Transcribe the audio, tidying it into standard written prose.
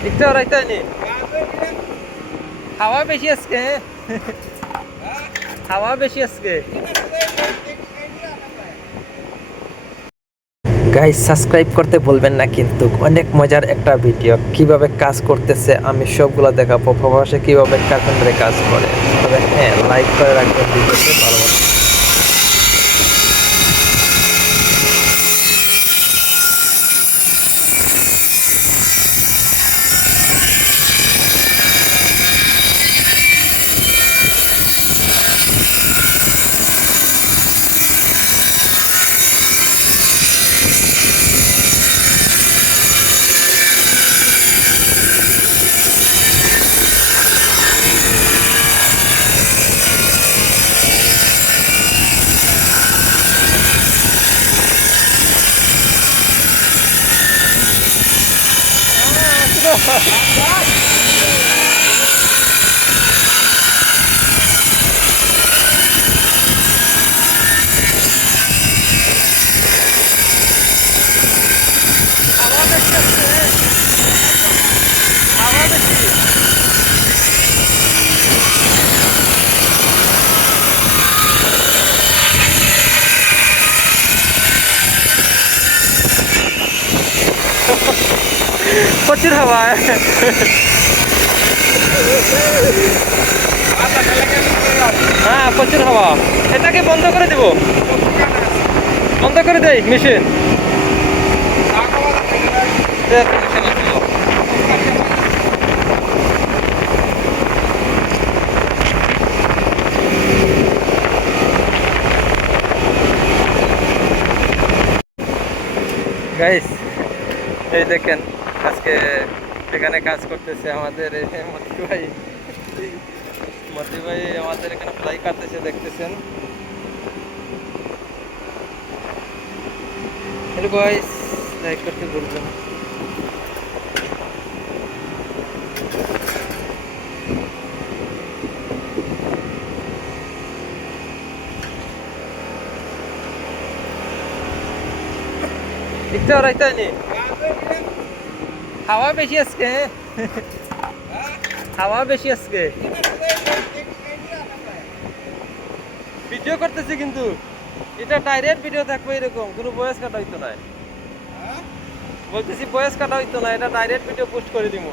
একটু রাইতানি হাওয়া বেশি আজকে হাওয়া বেশি আজকে গাইস সাবস্ক্রাইব করতে ভুলবেন না কিন্তু অনেক মজার একটা ভিডিও কিভাবে কাজ করতেছে আমি সবগুলো দেখাবো প্রবাসে কিভাবে কার্পেন্টারে কাজ করে তবে হ্যাঁ লাইক করে রাখবেন ভিডিওতে ভালো হাওয়া বেশি আছে হাওয়া বেশি প্রচুর হাওয়া হ্যাঁ প্রচুর হাওয়া এটাকে বন্ধ করে দেব বন্ধ করে দেই মেশিন গাইস এই দেখেন আজকে এখানে কাজ করতেছে আমাদের মতি ভাই আমাদের এখানে ফ্লাই কাটতেছে দেখতেছেন হ্যালো গাইস লাইক করতে ভুলবেন না একটু রাইতানি হাওয়া বেশি আজকে হাওয়া বেশি আজকে ভিডিও করতেছি কিন্তু এটা ডাইরেক্ট ভিডিও থাকবে এরকম কোনো ভয়েস কাটা হইতো না বলতেছি ভয়েস কাটা হইতো না এটা ডাইরেক্ট ভিডিও পোস্ট করে দিব